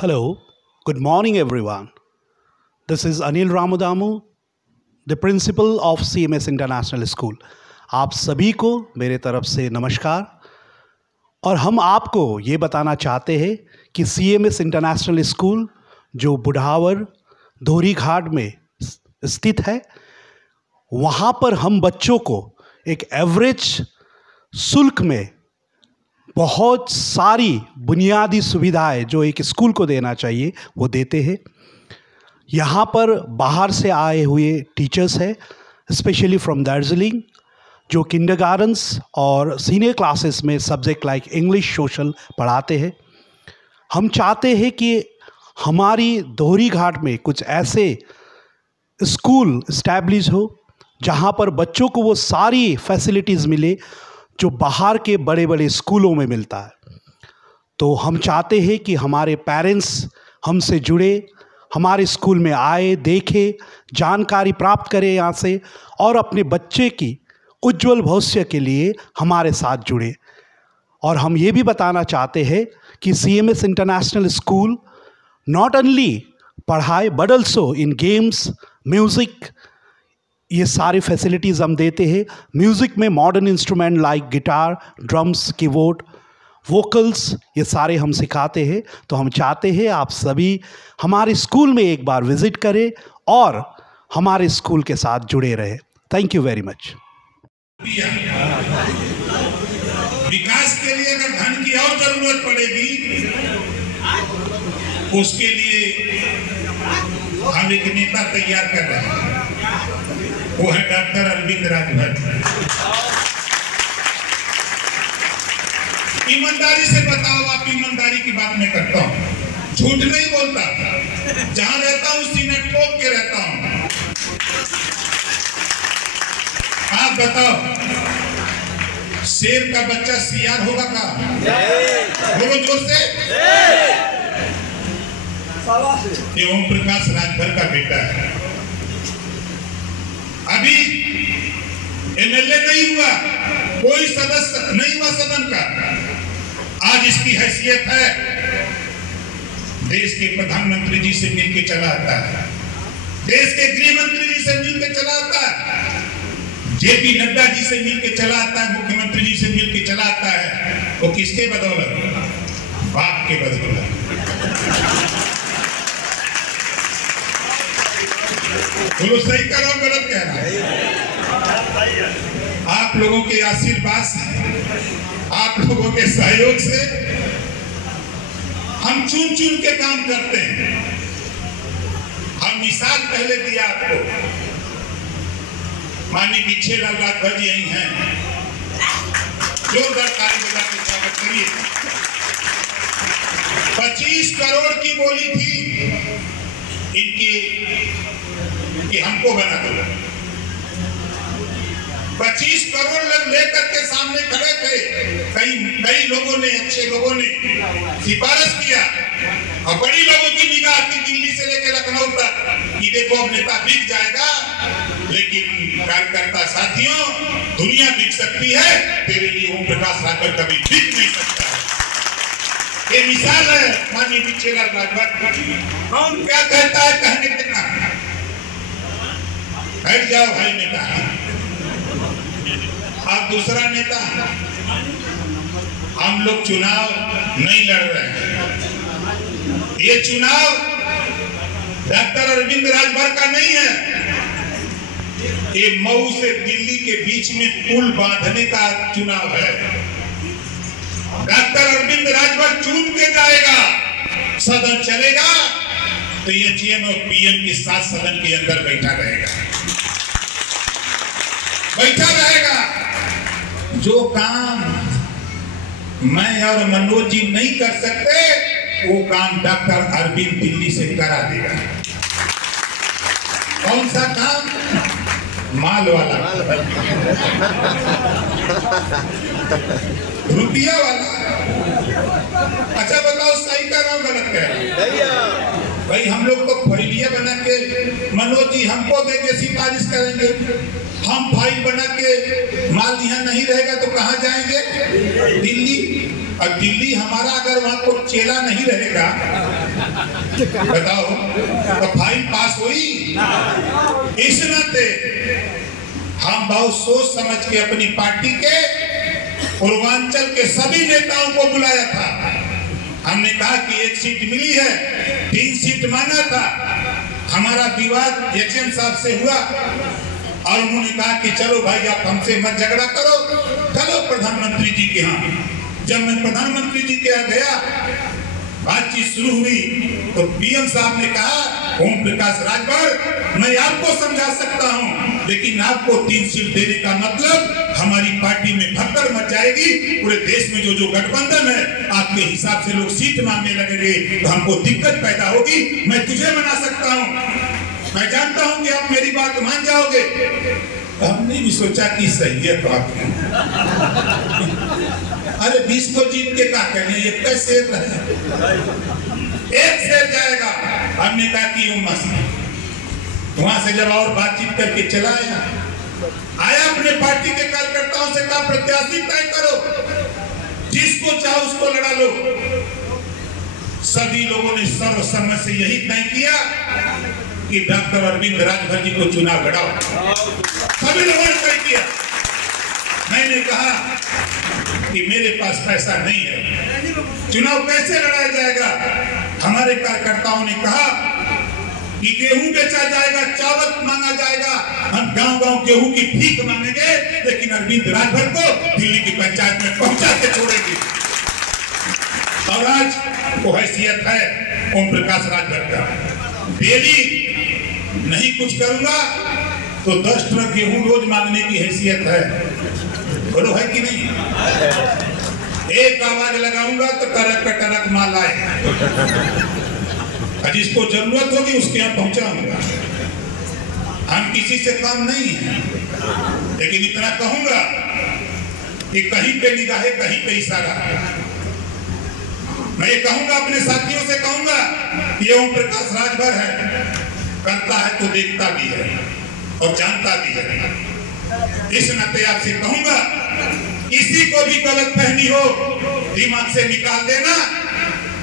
Hello, good morning everyone. This is Anil Ramudamu, the principal of CMS International School. आप सभी को मेरे तरफ से नमस्कार और हम आपको ये बताना चाहते हैं कि CMS इंटरनेशनल स्कूल जो बुढ़ावर धोरी घाट में स्थित है, वहाँ पर हम बच्चों को एक एवरेज शुल्क में बहुत सारी बुनियादी सुविधाएं जो एक स्कूल को देना चाहिए वो देते हैं। यहाँ पर बाहर से आए हुए टीचर्स हैं, स्पेशली फ्रॉम दार्जिलिंग, जो किंडरगार्टन्स और सीनियर क्लासेस में सब्जेक्ट लाइक इंग्लिश सोशल पढ़ाते हैं। हम चाहते हैं कि हमारी धोरी घाट में कुछ ऐसे स्कूल इस्टेब्लिश हो जहाँ पर बच्चों को वो सारी फैसिलिटीज़ मिले जो बाहर के बड़े बड़े स्कूलों में मिलता है। तो हम चाहते हैं कि हमारे पेरेंट्स हमसे जुड़े, हमारे स्कूल में आए, देखें, जानकारी प्राप्त करें यहाँ से और अपने बच्चे की उज्जवल भविष्य के लिए हमारे साथ जुड़े। और हम ये भी बताना चाहते हैं कि CMS international school not only पढ़ाई but also in games, music, ये सारी फैसिलिटीज़ हम देते हैं। म्यूज़िक में modern instrument like guitar, drums, keyboard, vocals, ये सारे हम सिखाते हैं। तो हम चाहते हैं आप सभी हमारे स्कूल में एक बार विज़िट करें और हमारे स्कूल के साथ जुड़े रहें। Thank you very much. विकास के लिए अगर धन की और जरूरत पड़ेगी, उसके लिए हम एक नेता तैयार कर रहे हैं, वो है डॉक्टर अरविंद राजभर। ईमानदारी से बताओ, आप ईमानदारी की बात मैं करता हूँ, झूठ नहीं बोलता, जहां रहता हूँ सीना ठोक के रहता हूँ। आप बताओ, शेर का बच्चा सियार होगा का? बोलो जोर से। ये ओम प्रकाश राजभर का बेटा है, अभी MLA नहीं हुआ, कोई सदस्य नहीं हुआ सदन का, आज इसकी हैसियत है देश के प्रधानमंत्री जी से मिलकर चला आता है, देश के गृह मंत्री जी से मिलकर चला आता है, JP नड्डा जी से मिलकर चला आता है, मुख्यमंत्री जी से मिलकर चला आता है। वो किसके बदौलत? बाप के बदौलत। बोलो सही कर रहा हूं, गलत कह रहा हूं? आप लोगों के आशीर्वाद से, आप लोगों के सहयोग से हम चुन चुन के काम करते हैं। हम मिसाल पहले दिया आपको, माननीय भिक्षेलाल राजभर जी यही हैं, जोरदार ताली बजा के स्वागत करिए। 25 करोड़ की बोली थी इनकी कि हमको बना दो। 25 करोड़ लोग लेकर के सामने खड़े थे, कई लोगों ने, अच्छे लोगों ने सिफारिश किया और बड़ी लोगों की निगाह थी दिल्ली से लेकर लखनऊ तक कि देखो अब नेता बिक जाएगा, लेकिन कार्यकर्ता साथियों, दुनिया बिक सकती है, तेरे लिए ओम प्रकाश राजभर कभी बिक नहीं सकता है। ये मिसाल है माननीय भिक्षेलाल राजभर। कौन क्या कहता है कहने देना, हट जाओ भाई नेता, आप दूसरा नेता। हम लोग चुनाव नहीं लड़ रहे हैं, ये चुनाव डॉक्टर अरविंद राजभर का नहीं है, ये मऊ से दिल्ली के बीच में पुल बांधने का चुनाव है। डॉक्टर अरविंद राजभर चुन के जाएगा, सदन चलेगा तो ये GM और PM के साथ सदन के अंदर बैठा रहेगा। जो काम मैं और मनोज जी नहीं कर सकते, वो काम डॉक्टर अरविंद दिल्ली से करा देगा। कौन सा काम? माल वाला, रुपया वाला। अच्छा बताओ, सही कर रहा हूं गलत कह रहा हूं? भाई हम लोग तो फैलिया बना के, मनोज जी हमको देंगे, सिफारिश करेंगे, हम फाइल बना के, माल यहाँ नहीं रहेगा तो कहाँ जाएंगे? दिल्ली। अब दिल्ली हमारा अगर वहां को चेला नहीं रहेगा, बताओ तो फाइन पास हुई। इस नाते हम बहुत सोच समझ के अपनी पार्टी के पूर्वांचल के सभी नेताओं को बुलाया था। हमने कहा कि 1 सीट मिली है, 3 सीट मांगा था। हमारा विवाद एचएम साहब से हुआ और उन्होंने कहा कि चलो भाई आप हमसे मत झगड़ा करो, चलो प्रधानमंत्री जी के यहाँ। जब मैं प्रधानमंत्री जी के यहाँ गया, बातचीत शुरू हुई तो पीएम साहब ने कहा, ओम प्रकाश राजभर मैं आपको समझा सकता हूँ, लेकिन आपको 3 सीट देने का मतलब हमारी पार्टी में भगदड़ मच जाएगी। पूरे देश में जो गठबंधन है, आपके हिसाब से लोग सीट मांगने लगेंगे तो हमको दिक्कत पैदा होगी। मैं तुझे मना सकता हूँ, मैं जानता हूँ कि आप मेरी बात मान जाओगे। हमने भी सोचा कि सही है बात है। अरे 20 को जीत के क्या करें, ये कैसे एक शेर जाएगा। हमने कहा कि मस्त। वहां से जब और बातचीत करके चला आया अपने पार्टी के कार्यकर्ताओं से कहा प्रत्याशी तय करो, जिसको चाहो उसको लड़ा लो। सभी लोगों ने सर्वसम्मति से यही तय किया कि डॉक्टर अरविंद राजभर जी को चुनाव लड़ाओ। सभी लोगों ने तय किया। मैंने कहा कि मेरे पास पैसा नहीं है, चुनाव कैसे लड़ाया जाएगा। हमारे कार्यकर्ताओं ने कहा कि गेहूं बेचा जाएगा, चावल मांगा जाएगा, हम गांव-गांव गेहूं की भीख मांगेंगे, लेकिन अरविंद राजभर को दिल्ली की पंचायत में पहुंचा के छोड़ेंगे। और आज वो हैसियत है ओम प्रकाश राजभर का। डेली नहीं कुछ करूंगा तो 10 ट्रक गेहूं रोज मांगने की हैसियत है, बोलो है कि नहीं। एक आवाज लगाऊंगा तो टरक का टरक माल आए, जिसको जरूरत होगी उसके यहाँ पहुंचाऊंगा। हम किसी से कम नहीं है, लेकिन इतना कहूंगा कि कहीं पे निगाहे कहीं पे इशारा। मैं ये कहूंगा, अपने साथियों से कहूंगा, ये ओम प्रकाश राजभर है, करता है तो देखता भी है और जानता भी है। इस नाते आपसे कहूंगा, किसी को भी गलत फहमी हो दिमाग से निकाल देना।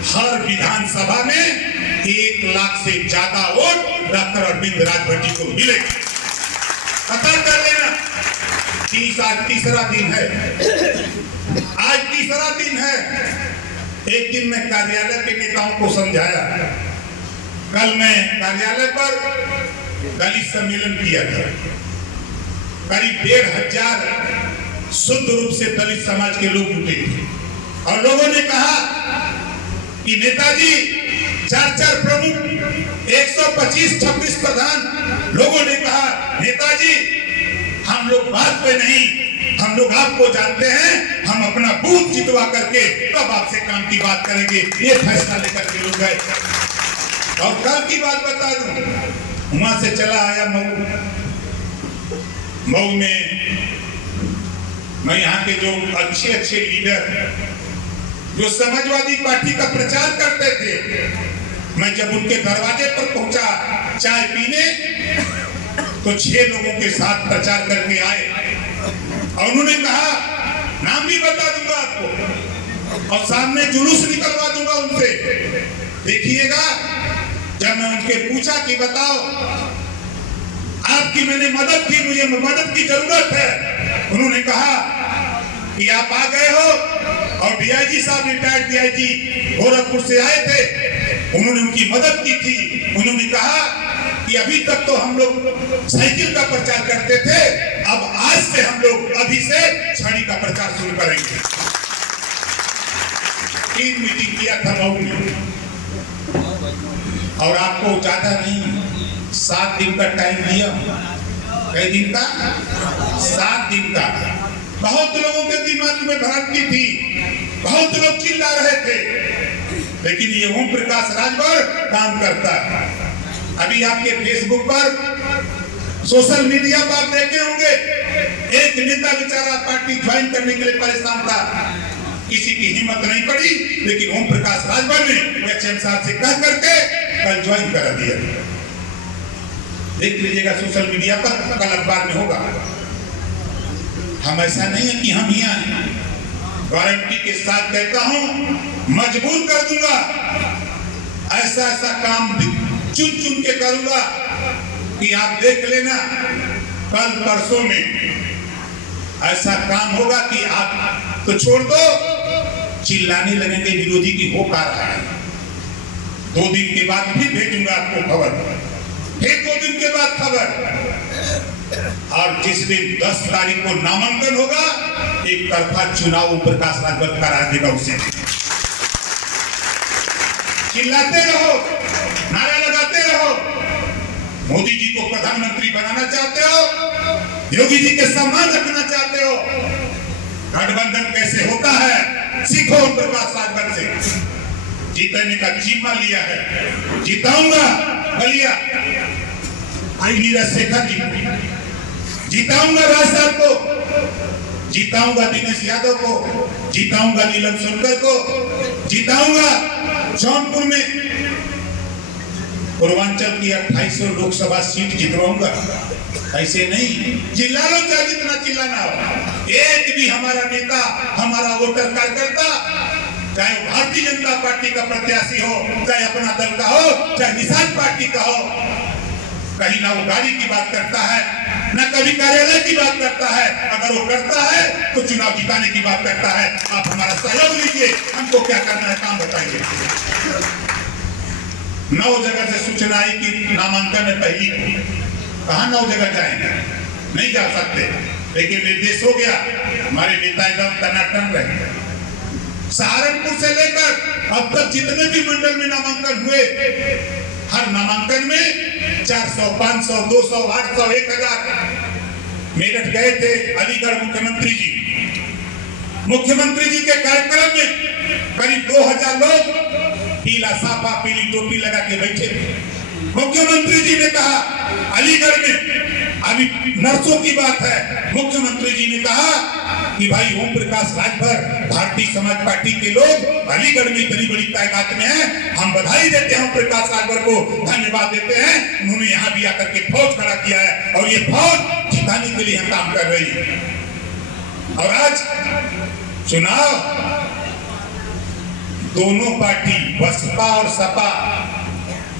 हर विधानसभा में 1 लाख से ज्यादा वोट डॉक्टर अरविंद राजभर जी को मिलेगा, पता कर लेना। आज तीसरा दिन है, आज तीसरा दिन है। एक दिन मैं कार्यालय के नेताओं को समझाया। कल मैं कार्यालय पर दलित सम्मेलन किया था। करीब 1500 शुद्ध रूप से दलित समाज के लोग जुटे थे और लोगों ने कहा कि नेताजी 4 प्रमुख, 125-26 प्रधान। लोगों ने कहा नेताजी हम लोग बात पे नहीं, हम लोग आपको जानते हैं, हम अपना बूथ जितवा करके तब आपसे काम की बात करेंगे। ये फैसला लेकर के लोग गए। और कल की बात बता दूं, वहां से चला आया मऊ में मैं यहाँ के जो अच्छे लीडर जो समाजवादी पार्टी का प्रचार करते थे, मैं जब उनके दरवाजे पर पहुंचा चाय पीने तो 6 लोगों के साथ प्रचार करके आए और उन्होंने कहा नाम भी बता दूंगा आपको और सामने जुलूस निकलवा दूंगा उनसे, देखिएगा। जब मैं उनके पूछा कि बताओ आपकी मैंने मदद की, मुझे मदद की जरूरत है, उन्होंने कहा कि आप आ गए हो और डीआईजी साहब रिटायर्ड डीआईजी गोरखपुर से आए थे, उन्होंने उनकी मदद की थी। उन्होंने कहा कि अभी तक तो हम लोग साइकिल का प्रचार करते थे, अब आज से हम लोग अभी से छड़ी का प्रचार शुरू करेंगे। 3 मीटिंग किया था मऊ में और आपको ज्यादा नहीं 7 दिन का टाइम दिया। कई दिन का? 7 दिन का। बहुत लोगों के दिमाग में भ्रांति थी, बहुत लोग चिल्ला रहे थे, लेकिन ये ओम प्रकाश राजभर काम करता है। अभी आपके फेसबुक पर, सोशल मीडिया पर आप देखे होंगे, एक नेता बेचारा पार्टी ज्वाइन करने के लिए परेशान था, किसी की हिम्मत नहीं पड़ी, लेकिन ओम प्रकाश राजभर ने एचएम साहब से कह करके कल ज्वाइन करा दिया। देख लीजिएगा सोशल मीडिया पर, कल अखबार में होगा। हम ऐसा नहीं है कि हम ही आए, गारंटी के साथ कहता हूं, मजबूर कर दूंगा। ऐसा ऐसा काम चुन चुन के करूंगा कि आप देख लेना, कल परसों में ऐसा काम होगा कि आप तो छोड़ दो, चिल्लाने लगेंगे विरोधी की हो पा रहा है। 2 दिन के बाद फिर भेजूंगा आपको खबर, फिर 2 दिन के बाद खबर। और जिस दिन 10 तारीख को नामांकन होगा, एक तरफा चुनाव प्रकाश राजभर करा देगा। उसे चिल्लाते रहो, नारा लगाते रहो। मोदी जी को प्रधानमंत्री बनाना चाहते हो, योगी जी के सम्मान रखना चाहते हो, गठबंधन कैसे होता है सीखो प्रकाश राजभर से। जीतने का जिम्मा लिया है, जिताऊंगा बलिया नीरज जी को, जिताऊंगा राज साहब को, जिताऊंगा दिनेश यादव को, जिताऊंगा नीलम सोनकर को, जिताऊंगा जौनपुर में पूर्वांचल की 2800 लोकसभा सीट जितवाऊंगा। ऐसे नहीं, चिल्ला लो चाहे जितना चिल्लाना हो। एक भी हमारा नेता, हमारा वोटर कार्यकर्ता, चाहे भारतीय जनता पार्टी का प्रत्याशी हो, चाहे अपना दल का हो, चाहे निषाद पार्टी का हो, कहीं ना वो गाड़ी की बात करता है, ना कभी कार्यालय की बात करता है। अगर वो करता है तो चुनाव जिताने की बात करता है। आप हमारा सहयोग लीजिए, हमको क्या करना है काम बताइए। 9 जगह से सूचना आई कि नामांकन है पहली, कहां 9 जगह जाएंगे, नहीं जा सकते, लेकिन निर्देश हो गया। हमारे नेता एकदम टनाटन रहे। सहारनपुर से लेकर अब तक जितने भी मंडल में नामांकन हुए, हर नामांकन में 400, 500, 200, 800, 1000। मेरठ गए थे अलीगढ़ मुख्यमंत्री जी के कार्यक्रम में करीब 2000 लोग पीला साफा पीली टोपी लगा के बैठे थे। मुख्यमंत्री जी ने कहा, अलीगढ़ में अभी नर्सों की बात है, मुख्यमंत्री जी ने कहा कि भाई ओम प्रकाश राजभर भारतीय समाज पार्टी के लोग अलीगढ़ में इतनी बड़ी तादाद में है, हम बधाई देते हैं प्रकाश राजभर को, धन्यवाद देते हैं। उन्होंने यहाँ भी आकर के फौज खड़ा किया है और ये फौज जिताने के लिए काम कर रही है। और आज चुनाव दोनों पार्टी बसपा और सपा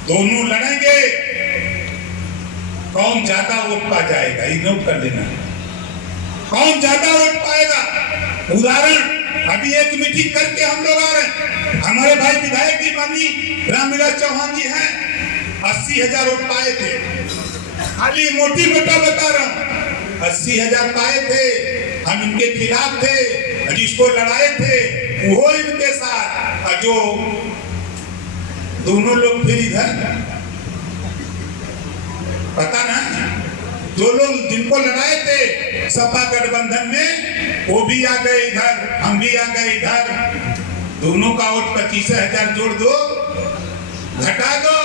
दोनों लड़ेंगे, कौन ज्यादा वोट पा जाएगा ये नोट कर लेना, कौन ज्यादा वोट पाएगा। उदाहरण, अभी एक मीटिंग करके हम लोग आ रहे हैं, हमारे भाई विधायक जी माननीय रामविलास चौहान जी हैं, 80,000 वोट पाए थे। खाली मोटी मोटा बता रहा हूं, 80,000 पाए थे। हम इनके खिलाफ थे, जिसको लड़ाए थे वो इनके साथ, और जो दोनों लोग फिर इधर, पता ना, जो लोग जिनको लड़ाए थे सपा गठबंधन में, वो भी आ गए इधर, हम भी आ गए इधर। दोनों का वोट 25,000 जोड़ दो, घटा दो,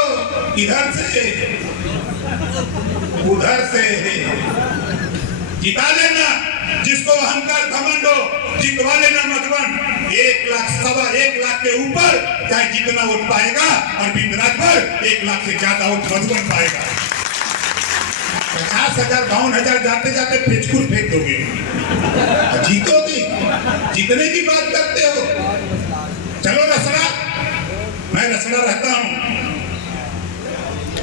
इधर से उधर से जिता लेना। जिसको अहंकार घमंड हो जितवा लेना मधुबन। 1 लाख, 1.25 लाख के ऊपर चाहे जितना वोट पाएगा, और राजभर 1 लाख से ज्यादा वोट मधुबन पाएगा। 50,000, 52,000 जाते जाते फेंचकुर फेंक दोगे, जीतोगे। जितने की बात करते हो, चलो रसड़ा, मैं रसड़ा रहता हूं,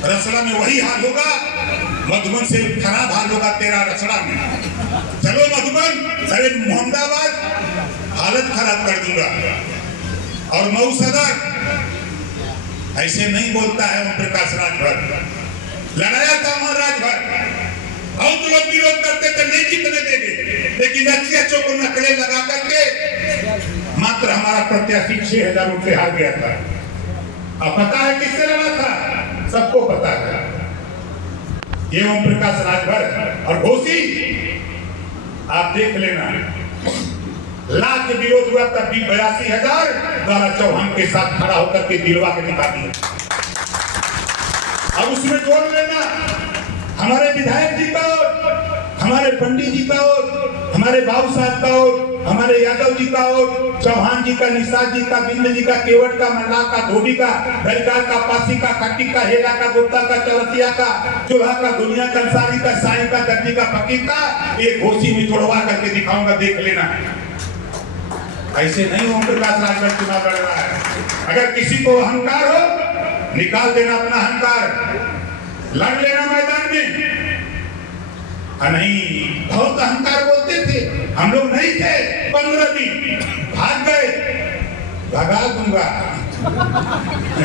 रसड़ा में वही हाल होगा, मधुबन से खराब हाल होगा तेरा रसड़ा में। चलो मधुबन, अरे मोहम्मदाबाद हालत खराब कर दूंगा। और मऊ सदर, ऐसे नहीं बोलता है ओम प्रकाश राजभर, लड़ाया था वहां राजभर, और तो लोग विरोध करते थे नहीं जीतने देंगे, लेकिन अच्छे को नकले लगा करके मात्र हमारा प्रत्याशी 6,000 वोट से हार गया था। अब पता है किससे लड़ा था, सबको पता है, ये ओम प्रकाश राजभर। और घोसी आप देख लेना, लाख विरोध हुआ तब भी 82,000 द्वारा चौहान के साथ खड़ा होकर के दिलवा के दिखा दिया। अब उसमें जोड़ लेना हमारे विधायक जी का वोट, हमारे पंडित जी का वोट, हमारे बाबू साहब का वोट, हमारे यादव जी का वोट, चौहान जी का, निषाद जी का, बिंद जी का, केवट का, मल्ला का, धोबी का, दरगाह का, पासी का, खट्टी का, हेला का, गुप्ता का, चौरसिया का, चूल्हा का, दुनिया का, अंसारी का, साई का, दर्जी का, फकीर का, एक घोसी में तोड़वा करके दिखाऊंगा, देख लेना। ऐसे नहीं ओम प्रकाश राजभर चुनाव लड़ रहा है। अगर किसी को अहंकार हो, निकाल देना अपना अहंकार, लड़ लेना मैदान में। नहीं, बहुत अहंकार बोलते थे, हम लोग नहीं थे, 15 दिन भाग गए, भगा दूंगा,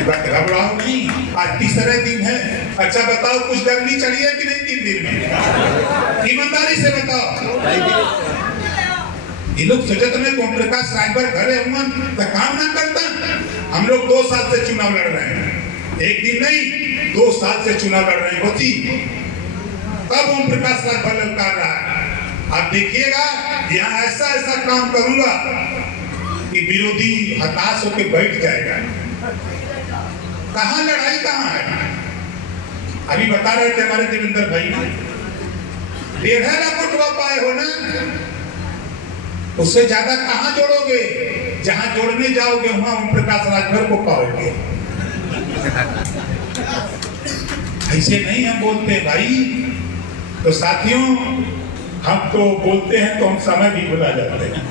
घबराओ नहीं, आज तीसरा दिन है। अच्छा बताओ, कुछ गर्मी चढ़ी है कि नहीं 3 दिन में? ईमानदारी से बताओ। ये लोग सोचते नहीं ओम प्रकाश राजभर घरे हुआ तो काम ना करता। हम लोग 2 साल से चुनाव लड़ रहे हैं, एक दिन नहीं 2 साल से चुनाव लड़ रहे हैं। होती तब ओम प्रकाश राजभर ललकार रहा है। आप देखिएगा, यहाँ ऐसा ऐसा काम करूंगा कि विरोधी हताश होकर बैठ जाएगा। कहाँ लड़ाई कहाँ है? अभी बता रहे थे हमारे देवेंद्र भाई, 1.5 लाख वोट पाए हो ना, उससे ज्यादा कहाँ जोड़ोगे? जहां जोड़ने जाओगे वहां ओम प्रकाश राजभर को पाओगे। ऐसे नहीं हम बोलते भाई। तो साथियों, हम तो बोलते हैं तो हम समय भी भुला जाते हैं।